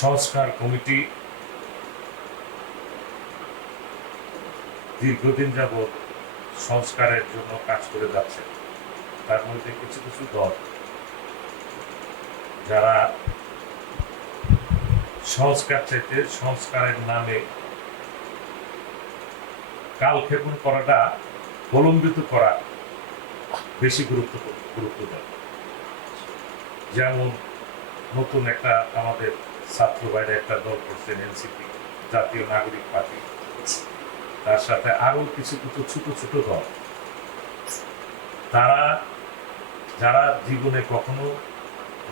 সংস্কার কমিটি দীর্ঘদিন যাবৎ সংস্কারের জন্য কাজ করে যাচ্ছে। তার মধ্যে কিছু কিছু দল যারা সংস্কার চাইতে, সংস্কারের নামে কালক্ষেপণ করাটা প্রলম্বিত করা বেশি গুরুত্ব গুরুত্ব দেয় যেমন নতুন একটা আমাদের ছাত্র বাইরে একটা দল করছেন এনসিপি, জাতীয় নাগরিক পার্টি। তার সাথে আরও কিছু কিছু ছোট ছোট দল। তারা, যারা জীবনে কখনো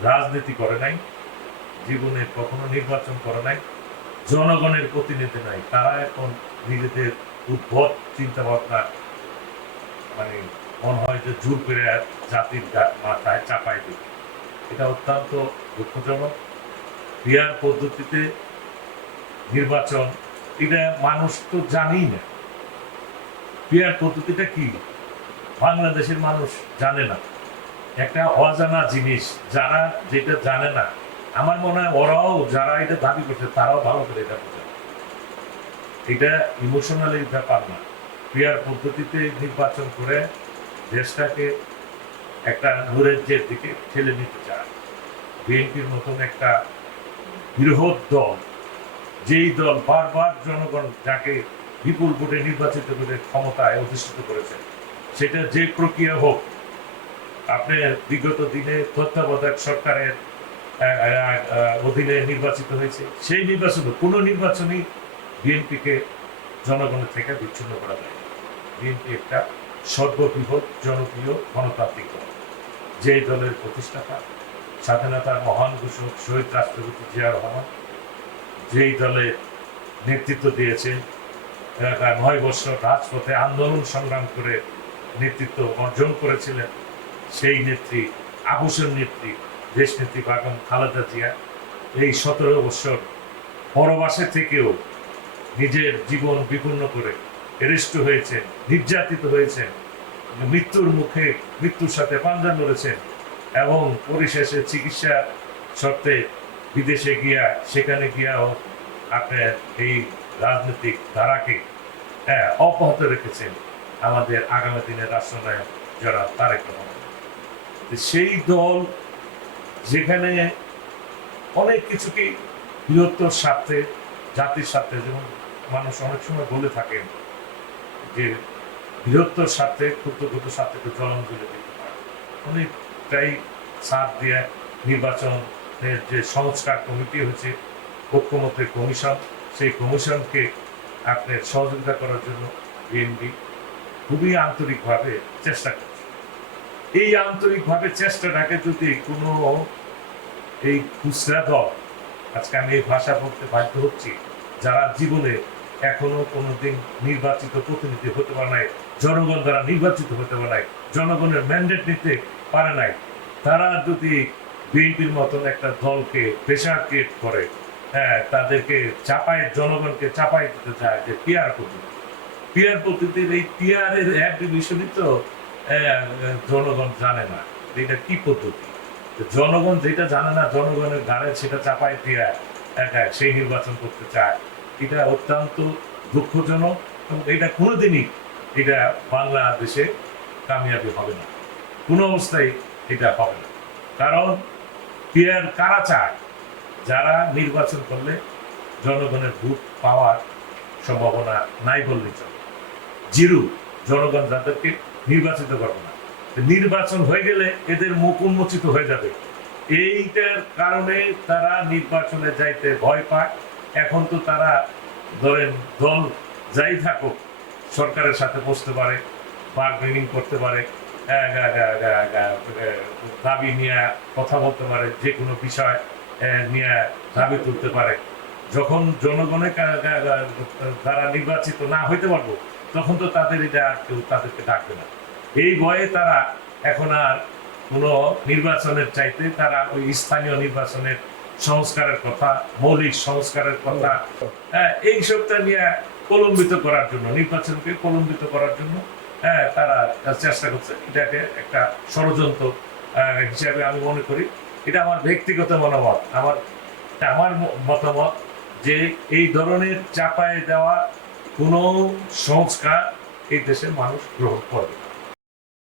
রাজনীতি করে নাই, জীবনে কখনো নির্বাচন করে নাই, জনগণের প্রতিনিধি নাই, তারা এখন নিজেদের উদ্ভব চিন্তা ভাবনা মানে মনে হয় যে জোর করে জাতির মাথায় চাপাই দিবে এটা অত্যন্ত দুঃখজনক। বিয়ার পদ্ধতিতে নির্বাচন, এটা মানুষ তো জানেই না। বিয়ার পদ্ধতিটা কি? বাংলাদেশের মানুষ জানে না। একটা অজানা জিনিস, যারা যেটা জানে না, আমার মনে হয় ওরাও যারা এটা দাবি করছে, তারাও ভালো করে এটা বোঝে। এটা ইমোশনালি ব্যাপার না। ক্রিয়ার পদ্ধতিতে নির্বাচন করে দেশটাকে একটা নৈরাজ্যের দিকে ঠেলে নিতে চায়। বিএনপির মতন একটা বৃহৎ দল। যেই দল বারবার জনগণ যাকে বিপুল ভোটে নির্বাচিত করে ক্ষমতায় অধিষ্ঠিত করেছে, সেটা যে প্রক্রিয়া হোক, আপনি বিগত দিনে তত্ত্বাবধায়ক সরকারের অধীনে নির্বাচিত হয়েছে, সেই নির্বাচন কোনো নির্বাচনই বিএনপিকে জনগণের থেকে বিচ্ছিন্ন করা যায় বিএনপি একটা সর্ববৃহৎ জনপ্রিয় গণতান্ত্রিক দল। যেই দলের প্রতিষ্ঠাতা স্বাধীনতার মহান ঘোষক শহীদ রাষ্ট্রপতি জিয়া রহমান যেই দলে নেতৃত্ব দিয়েছেন এলাকায় নয় বছর রাজপথে আন্দোলন সংগ্রাম করে নেতৃত্ব অর্জন করেছিলেন। সেই নেত্রী, আবুসের নেত্রী, দেশ নেত্রী বাগান খালেদা জিয়া এই সতেরো বছর পরবাসে থেকেও নিজের জীবন বিপন্ন করে অ্যারেস্ট হয়েছেন, নির্যাতিত হয়েছেন, মৃত্যুর মুখে মৃত্যুর সাথে পাঞ্জা লড়েছেন। এবং পরিশেষে চিকিৎসা সত্ত্বে বিদেশে গিয়া, সেখানে গিয়াও আপনার এই রাজনৈতিক ধারাকে হ্যাঁ অব্যাহত রেখেছেন আমাদের আগামী দিনের রাষ্ট্রনায়ক যারা তারেক রহমান। সেই দল যেখানে অনেক কিছুকে বৃহত্তর স্বার্থে, জাতির স্বার্থে, যেমন মানুষ অনেক সময় বলে থাকেন যে বৃহত্তর স্বার্থে ক্ষুদ্র ক্ষুদ্র স্বার্থকে জলাঞ্জলি দিতে পারে অনেকটাই সাথ দিয়ে নির্বাচনের যে সংস্কার কমিটি হয়েছে ঐক্যমতের কমিশন, সেই কমিশনকে আপনার সহযোগিতা করার জন্য বিএনপি খুবই আন্তরিকভাবে চেষ্টা করছে। এই আন্তরিকভাবে চেষ্টাটাকে যদি কোনো এই খুচরা দল, আজকে আমি এই ভাষা বলতে বাধ্য হচ্ছি, যারা জীবনে এখনও কোনোদিন নির্বাচিত প্রতিনিধি হতে পারে নাই জনগণ দ্বারা নির্বাচিত হতে পারে নাই, জনগণের ম্যান্ডেট নিতে পারে নাই। তারা যদি বিএনপির মতন একটা দলকে প্রেশার ক্রিয়েট করে হ্যাঁ তাদেরকে চাপায়, জনগণকে চাপাই দিতে চায় যে পিয়ার পদ্ধতি। পিয়ার পদ্ধতির এই পিয়ারের এক ডিভিশনই তো জনগণ জানে না এটা কি পদ্ধতি। জনগণ যেটা জানে না, জনগণের গাড়ে সেটা চাপাই দিয়ে একা সেই নির্বাচন করতে চায়। এটা অত্যন্ত দুঃখজনক এবং এটা কোনোদিনই এটা বাংলাদেশে কামিয়াবি হবে না। কোনো অবস্থায় এটা হবে না। কারণ পিয়ার কারা চায়? যারা নির্বাচন করলে জনগণের ভোট পাওয়ার সম্ভাবনা নাই বললেই চলে। জিরু, জনগণ যাদেরকে নির্বাচিত করবে না। নির্বাচন হয়ে গেলে এদের মুখ উন্মোচিত হয়ে যাবে। এইটার কারণে তারা নির্বাচনে যাইতে ভয় পায়। এখন তো তারা ধরেন দল যাই থাকুক সরকারের সাথে বসতে পারে বার্গেনিং করতে পারে আহ, আহ, আহ, আহ, দাবি নিয়ে কথা বলতে পারে যে কোনো বিষয় নিয়ে দাবি তুলতে পারে। যখন জনগণের দ্বারা নির্বাচিত না হইতে পারব তখন তো তাদের এটা আর কেউ তাদেরকে ডাকবে না। এই ভয়ে তারা এখন আর কোনো নির্বাচনের চাইতে তারা ওই স্থানীয় নির্বাচনের সংস্কারের কথা মৌলিক সংস্কারের কথা হ্যাঁ এই সবটা নিয়ে প্রলম্বিত করার জন্য, নির্বাচনকে প্রলম্বিত করার জন্য হ্যাঁ তারা চেষ্টা করছে। এটাকে একটা ষড়যন্ত্র হিসাবে আমি মনে করি। এটা আমার ব্যক্তিগত মনোমত আমার আমার মতামত যে এই ধরনের চাপায় দেওয়া কোনো সংস্কার এই দেশের মানুষ গ্রহণ করবে।